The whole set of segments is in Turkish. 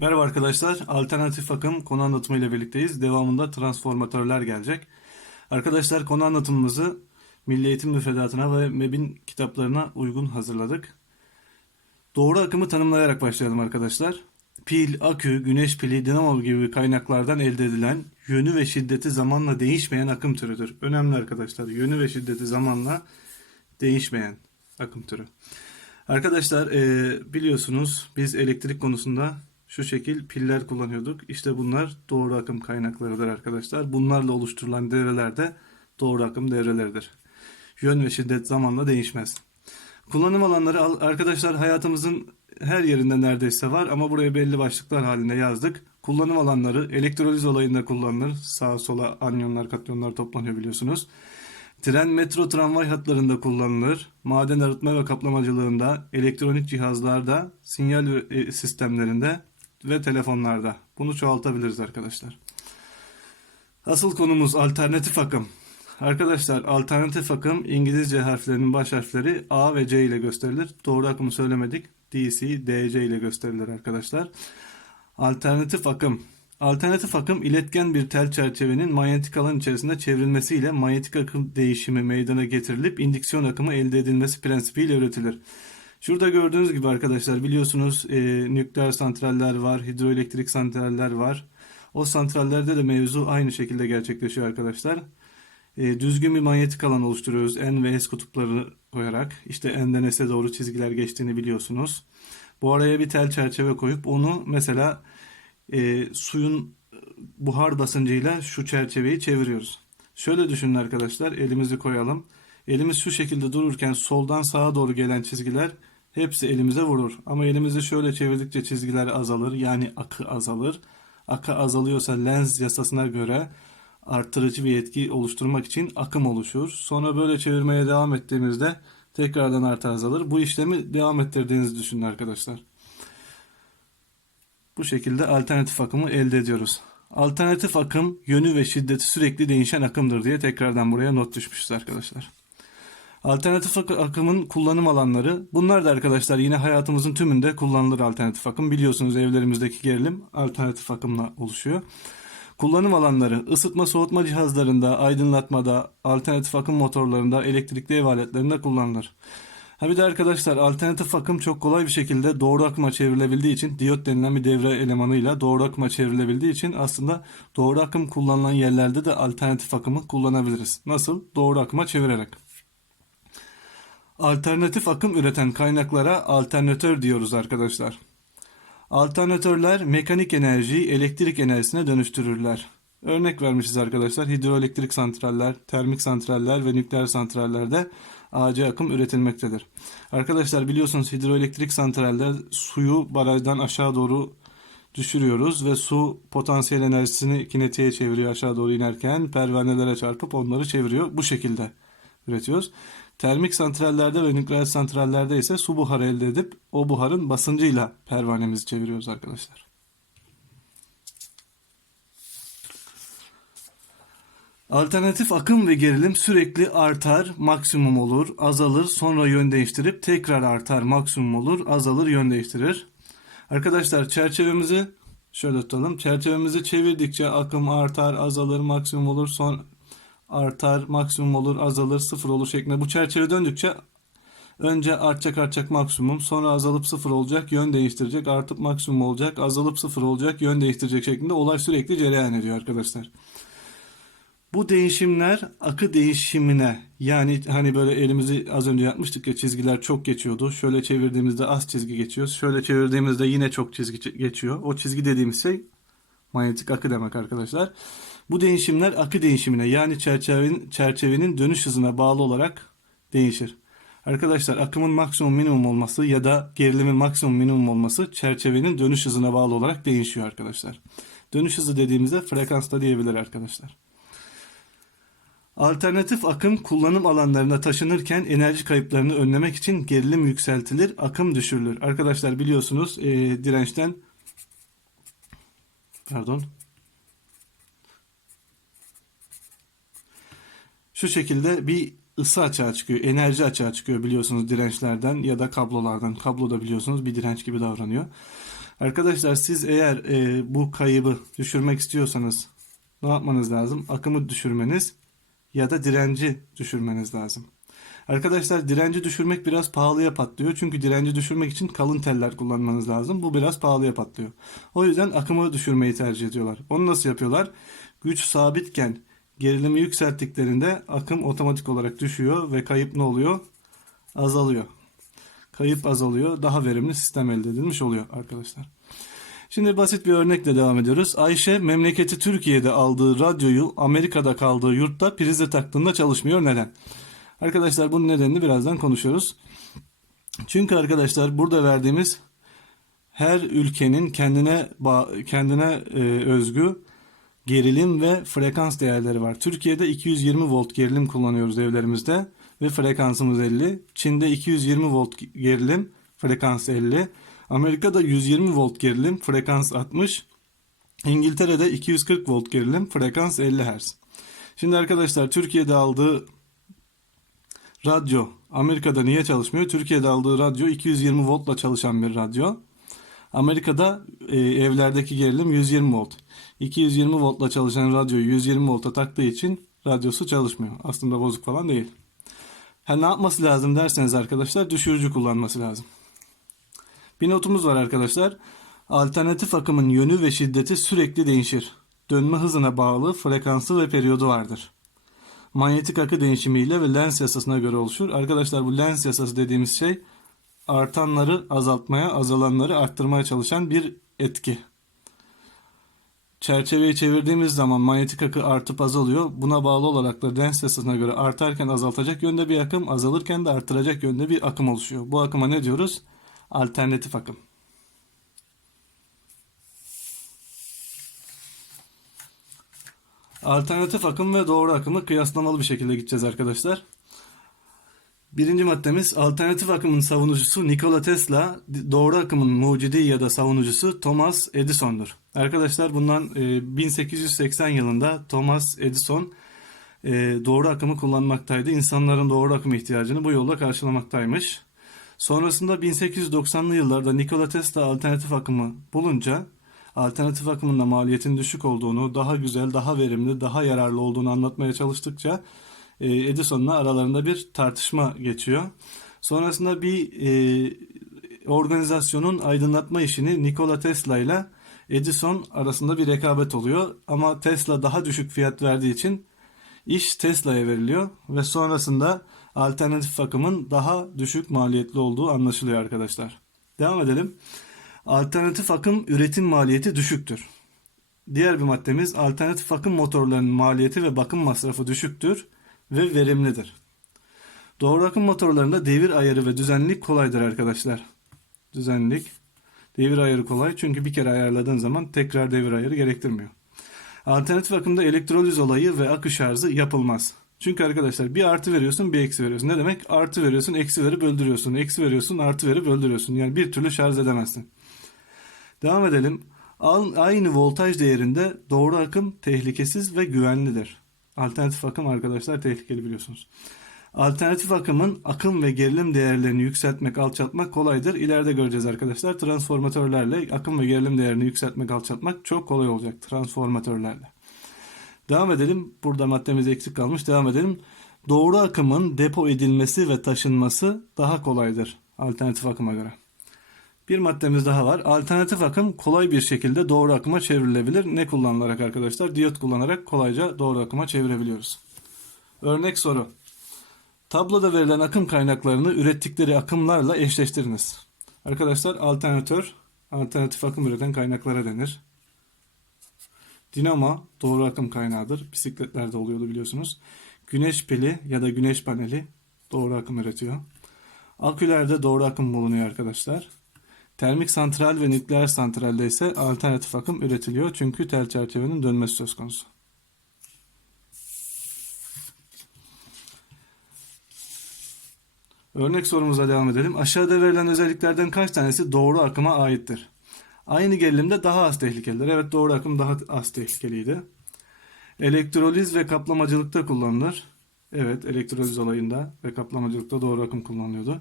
Merhaba arkadaşlar. Alternatif akım konu anlatımı ile birlikteyiz. Devamında transformatörler gelecek. Arkadaşlar konu anlatımımızı Milli Eğitim Müfredatına ve MEB'in kitaplarına uygun hazırladık. Doğru akımı tanımlayarak başlayalım arkadaşlar. Pil, akü, güneş pili, dinamo gibi kaynaklardan elde edilen yönü ve şiddeti zamanla değişmeyen akım türüdür. Önemli arkadaşlar. Yönü ve şiddeti zamanla değişmeyen akım türü. Arkadaşlar biliyorsunuz biz elektrik konusunda şu şekil piller kullanıyorduk. İşte bunlar doğru akım kaynaklarıdır arkadaşlar. Bunlarla oluşturulan devreler de doğru akım devreleridir. Yön ve şiddet zamanla değişmez. Kullanım alanları al- arkadaşlar hayatımızın her yerinde neredeyse var ama buraya belli başlıklar halinde yazdık. Kullanım alanları elektroliz olayında kullanılır. Sağa sola anyonlar, katyonlar toplanıyor biliyorsunuz. Tren, metro, tramvay hatlarında kullanılır. Maden arıtma ve kaplamacılığında, elektronik cihazlarda, sinyal e, sistemlerinde ve telefonlarda. Bunu çoğaltabiliriz arkadaşlar. Asıl konumuz alternatif akım. Arkadaşlar alternatif akım İngilizce harflerinin baş harfleri A ve C ile gösterilir. Doğru akımı söylemedik. DC, DC ile gösterilir arkadaşlar. Alternatif akım. Alternatif akım iletken bir tel çerçevenin manyetik alan içerisinde çevrilmesiyle manyetik akım değişimi meydana getirilip indüksiyon akımı elde edilmesi prensibiyle üretilir. Şurada gördüğünüz gibi arkadaşlar biliyorsunuz e, nükleer santraller var, hidroelektrik santraller var. O santrallerde de mevzu aynı şekilde gerçekleşiyor arkadaşlar. E, düzgün bir manyetik alan oluşturuyoruz N ve S kutupları koyarak. İşte N'den S'e doğru çizgiler geçtiğini biliyorsunuz. Bu araya bir tel çerçeve koyup onu mesela e, suyun buhar basıncıyla şu çerçeveyi çeviriyoruz. Şöyle düşünün arkadaşlar elimizi koyalım. Elimiz şu şekilde dururken soldan sağa doğru gelen çizgiler hepsi elimize vurur. Ama elimizi şöyle çevirdikçe çizgiler azalır yani akı azalır. Akı azalıyorsa Lenz yasasına göre artırıcı bir etki oluşturmak için akım oluşur. Sonra böyle çevirmeye devam ettiğimizde tekrardan artı azalır. Bu işlemi devam ettirdiğinizi düşünün arkadaşlar. Bu şekilde alternatif akımı elde ediyoruz. Alternatif akım yönü ve şiddeti sürekli değişen akımdır diye tekrardan buraya not düşmüşüz arkadaşlar. Alternatif ak- akımın kullanım alanları. Bunlar da arkadaşlar yine hayatımızın tümünde kullanılır alternatif akım. Biliyorsunuz evlerimizdeki gerilim alternatif akımla oluşuyor. Kullanım alanları ısıtma soğutma cihazlarında, aydınlatmada, alternatif akım motorlarında, elektrikli ev aletlerinde kullanılır. Ha bir de arkadaşlar alternatif akım çok kolay bir şekilde doğru akıma çevrilebildiği için diyot denilen bir devre elemanıyla doğru akıma çevrilebildiği için aslında doğru akım kullanılan yerlerde de alternatif akımı kullanabiliriz. Nasıl? Doğru akıma çevirerek. Alternatif akım üreten kaynaklara alternatör diyoruz arkadaşlar. Alternatörler mekanik enerjiyi elektrik enerjisine dönüştürürler. Örnek vermişiz arkadaşlar. Hidroelektrik santraller, termik santraller ve nükleer santrallerde AC akım üretilmektedir. Arkadaşlar biliyorsunuz hidroelektrik santraller suyu barajdan aşağı doğru düşürüyoruz ve su potansiyel enerjisini kinetiğe çeviriyor aşağı doğru inerken pervanelere çarpıp onları çeviriyor. Bu şekilde üretiyoruz. Termik santrallerde ve nükleer santrallerde ise su buharı elde edip o buharın basıncıyla pervanemizi çeviriyoruz arkadaşlar. Alternatif akım ve gerilim sürekli artar, maksimum olur, azalır, sonra yön değiştirip tekrar artar, maksimum olur, azalır, yön değiştirir. Arkadaşlar çerçevemizi şöyle tutalım. Çerçevemizi çevirdikçe akım artar, azalır, maksimum olur, son artar, maksimum olur, azalır, sıfır olur şeklinde. Bu çerçeve döndükçe önce artacak artacak maksimum, sonra azalıp sıfır olacak, yön değiştirecek, artıp maksimum olacak, azalıp sıfır olacak, yön değiştirecek şeklinde olay sürekli cereyan ediyor arkadaşlar. Bu değişimler akı değişimine yani hani böyle elimizi az önce yapmıştık ya çizgiler çok geçiyordu. Şöyle çevirdiğimizde az çizgi geçiyor. Şöyle çevirdiğimizde yine çok çizgi geçiyor. O çizgi dediğimiz şey manyetik akı demek arkadaşlar. Bu değişimler akı değişimine yani çerçevenin, çerçevenin dönüş hızına bağlı olarak değişir. Arkadaşlar akımın maksimum minimum olması ya da gerilimin maksimum minimum olması çerçevenin dönüş hızına bağlı olarak değişiyor arkadaşlar. Dönüş hızı dediğimizde frekansta diyebilir arkadaşlar. Alternatif akım kullanım alanlarına taşınırken enerji kayıplarını önlemek için gerilim yükseltilir, akım düşürülür. Arkadaşlar biliyorsunuz e, dirençten pardon şu şekilde bir ısı açığa çıkıyor, enerji açığa çıkıyor biliyorsunuz dirençlerden ya da kablolardan. Kablo da biliyorsunuz bir direnç gibi davranıyor. Arkadaşlar siz eğer e, bu kaybı düşürmek istiyorsanız ne yapmanız lazım? Akımı düşürmeniz ya da direnci düşürmeniz lazım. Arkadaşlar direnci düşürmek biraz pahalıya patlıyor. Çünkü direnci düşürmek için kalın teller kullanmanız lazım. Bu biraz pahalıya patlıyor. O yüzden akımı düşürmeyi tercih ediyorlar. Onu nasıl yapıyorlar? Güç sabitken gerilimi yükselttiklerinde akım otomatik olarak düşüyor ve kayıp ne oluyor? Azalıyor. Kayıp azalıyor. Daha verimli sistem elde edilmiş oluyor arkadaşlar. Şimdi basit bir örnekle devam ediyoruz. Ayşe memleketi Türkiye'de aldığı radyoyu Amerika'da kaldığı yurtta prize taktığında çalışmıyor. Neden? Arkadaşlar bunun nedenini birazdan konuşuyoruz. Çünkü arkadaşlar burada verdiğimiz her ülkenin kendine kendine e, özgü gerilim ve frekans değerleri var. Türkiye'de 220 volt gerilim kullanıyoruz evlerimizde ve frekansımız 50. Çin'de 220 volt gerilim, frekans 50. Amerika'da 120 volt gerilim, frekans 60. İngiltere'de 240 volt gerilim, frekans 50 Hz. Şimdi arkadaşlar Türkiye'de aldığı radyo Amerika'da niye çalışmıyor? Türkiye'de aldığı radyo 220 voltla çalışan bir radyo. Amerika'da e, evlerdeki gerilim 120 volt. 220 voltla çalışan radyoyu 120 volta taktığı için radyosu çalışmıyor. Aslında bozuk falan değil. Ha, ne yapması lazım derseniz arkadaşlar düşürücü kullanması lazım. Bir notumuz var arkadaşlar. Alternatif akımın yönü ve şiddeti sürekli değişir. Dönme hızına bağlı frekansı ve periyodu vardır. Manyetik akı değişimiyle ve lens yasasına göre oluşur. Arkadaşlar bu lens yasası dediğimiz şey artanları azaltmaya, azalanları arttırmaya çalışan bir etki. Çerçeveyi çevirdiğimiz zaman manyetik akı artıp azalıyor. Buna bağlı olarak da lens yasasına göre artarken azaltacak yönde bir akım, azalırken de artıracak yönde bir akım oluşuyor. Bu akıma ne diyoruz? Alternatif akım. Alternatif akım ve doğru akımı kıyaslamalı bir şekilde gideceğiz arkadaşlar. Birinci maddemiz alternatif akımın savunucusu Nikola Tesla, doğru akımın mucidi ya da savunucusu Thomas Edison'dur. Arkadaşlar bundan e, 1880 yılında Thomas Edison e, doğru akımı kullanmaktaydı. İnsanların doğru akım ihtiyacını bu yolla karşılamaktaymış. Sonrasında 1890'lı yıllarda Nikola Tesla alternatif akımı bulunca alternatif akımın da maliyetin düşük olduğunu, daha güzel, daha verimli, daha yararlı olduğunu anlatmaya çalıştıkça e, Edison'la aralarında bir tartışma geçiyor. Sonrasında bir e, organizasyonun aydınlatma işini Nikola Tesla ile Edison arasında bir rekabet oluyor. Ama Tesla daha düşük fiyat verdiği için iş Tesla'ya veriliyor ve sonrasında alternatif akımın daha düşük maliyetli olduğu anlaşılıyor arkadaşlar. Devam edelim. Alternatif akım üretim maliyeti düşüktür. Diğer bir maddemiz alternatif akım motorlarının maliyeti ve bakım masrafı düşüktür ve verimlidir. Doğru akım motorlarında devir ayarı ve düzenlilik kolaydır arkadaşlar. Düzenlilik, devir ayarı kolay çünkü bir kere ayarladığın zaman tekrar devir ayarı gerektirmiyor. Alternatif akımda elektroliz olayı ve akü şarjı yapılmaz. Çünkü arkadaşlar bir artı veriyorsun bir eksi veriyorsun. Ne demek? Artı veriyorsun eksi verip öldürüyorsun. Eksi veriyorsun artı verip öldürüyorsun. Yani bir türlü şarj edemezsin. Devam edelim. Aynı voltaj değerinde doğru akım tehlikesiz ve güvenlidir. Alternatif akım arkadaşlar tehlikeli biliyorsunuz. Alternatif akımın akım ve gerilim değerlerini yükseltmek, alçaltmak kolaydır. İleride göreceğiz arkadaşlar. Transformatörlerle akım ve gerilim değerini yükseltmek, alçaltmak çok kolay olacak transformatörlerle. Devam edelim. Burada maddemiz eksik kalmış. Devam edelim. Doğru akımın depo edilmesi ve taşınması daha kolaydır alternatif akıma göre. Bir maddemiz daha var. Alternatif akım kolay bir şekilde doğru akıma çevrilebilir. Ne kullanılarak arkadaşlar? Diyot kullanarak kolayca doğru akıma çevirebiliyoruz. Örnek soru. Tabloda verilen akım kaynaklarını ürettikleri akımlarla eşleştiriniz. Arkadaşlar alternatör, alternatif akım üreten kaynaklara denir. Dinamo doğru akım kaynağıdır. Bisikletlerde oluyordu biliyorsunuz. Güneş pili ya da güneş paneli doğru akım üretiyor. Akülerde doğru akım bulunuyor arkadaşlar. Termik santral ve nükleer santralde ise alternatif akım üretiliyor çünkü tel çerçevenin dönmesi söz konusu. Örnek sorumuza devam edelim. Aşağıda verilen özelliklerden kaç tanesi doğru akıma aittir? Aynı gerilimde daha az tehlikelidir. Evet doğru akım daha az tehlikeliydi. Elektroliz ve kaplamacılıkta kullanılır. Evet elektroliz olayında ve kaplamacılıkta doğru akım kullanılıyordu.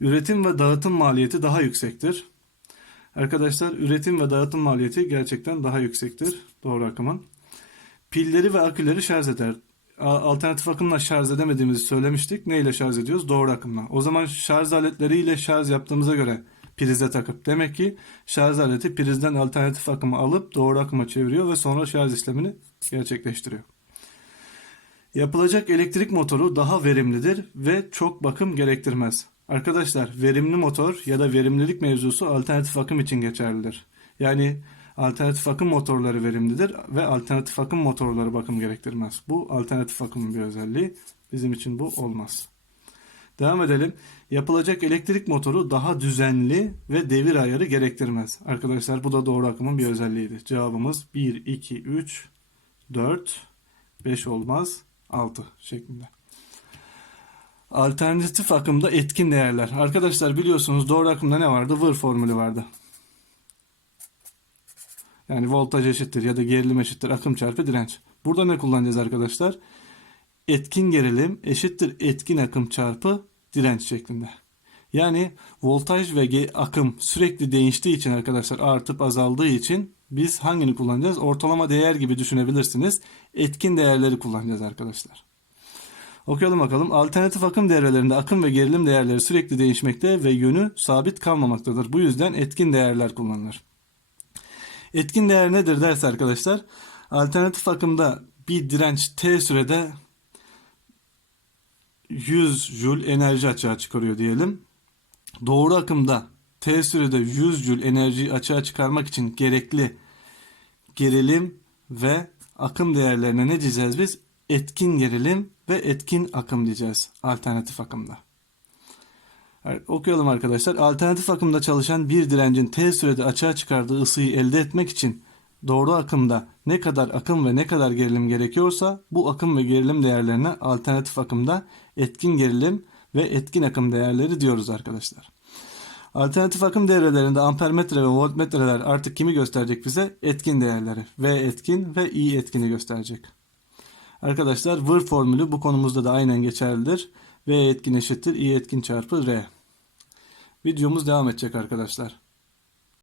Üretim ve dağıtım maliyeti daha yüksektir. Arkadaşlar üretim ve dağıtım maliyeti gerçekten daha yüksektir doğru akımın. Pilleri ve aküleri şarj eder. Alternatif akımla şarj edemediğimizi söylemiştik. Neyle şarj ediyoruz? Doğru akımla. O zaman şarj aletleriyle şarj yaptığımıza göre prize takıp demek ki şarj aleti prizden alternatif akımı alıp doğru akıma çeviriyor ve sonra şarj işlemini gerçekleştiriyor. Yapılacak elektrik motoru daha verimlidir ve çok bakım gerektirmez. Arkadaşlar verimli motor ya da verimlilik mevzusu alternatif akım için geçerlidir. Yani alternatif akım motorları verimlidir ve alternatif akım motorları bakım gerektirmez. Bu alternatif akımın bir özelliği. Bizim için bu olmaz. Devam edelim. Yapılacak elektrik motoru daha düzenli ve devir ayarı gerektirmez. Arkadaşlar bu da doğru akımın bir özelliğiydi. Cevabımız 1, 2, 3, 4, 5 olmaz 6 şeklinde. Alternatif akımda etkin değerler. Arkadaşlar biliyorsunuz doğru akımda ne vardı? Vır formülü vardı. Yani voltaj eşittir ya da gerilim eşittir akım çarpı direnç. Burada ne kullanacağız arkadaşlar? Etkin gerilim eşittir etkin akım çarpı direnç şeklinde. Yani voltaj ve akım sürekli değiştiği için arkadaşlar artıp azaldığı için biz hangini kullanacağız? Ortalama değer gibi düşünebilirsiniz. Etkin değerleri kullanacağız arkadaşlar. Okuyalım bakalım. Alternatif akım devrelerinde akım ve gerilim değerleri sürekli değişmekte ve yönü sabit kalmamaktadır. Bu yüzden etkin değerler kullanılır. Etkin değer nedir derse arkadaşlar alternatif akımda bir direnç T sürede 100 Joule enerji açığa çıkarıyor diyelim. Doğru akımda T sürede 100 Joule enerjiyi açığa çıkarmak için gerekli gerilim ve akım değerlerine ne diyeceğiz biz? Etkin gerilim ve etkin akım diyeceğiz alternatif akımda. Okuyalım arkadaşlar. Alternatif akımda çalışan bir direncin T sürede açığa çıkardığı ısıyı elde etmek için doğru akımda ne kadar akım ve ne kadar gerilim gerekiyorsa bu akım ve gerilim değerlerine alternatif akımda etkin gerilim ve etkin akım değerleri diyoruz arkadaşlar. Alternatif akım devrelerinde ampermetre ve voltmetreler artık kimi gösterecek bize? Etkin değerleri. V etkin ve I etkini gösterecek. Arkadaşlar vır formülü bu konumuzda da aynen geçerlidir. V etkin eşittir I etkin çarpı R. Videomuz devam edecek arkadaşlar.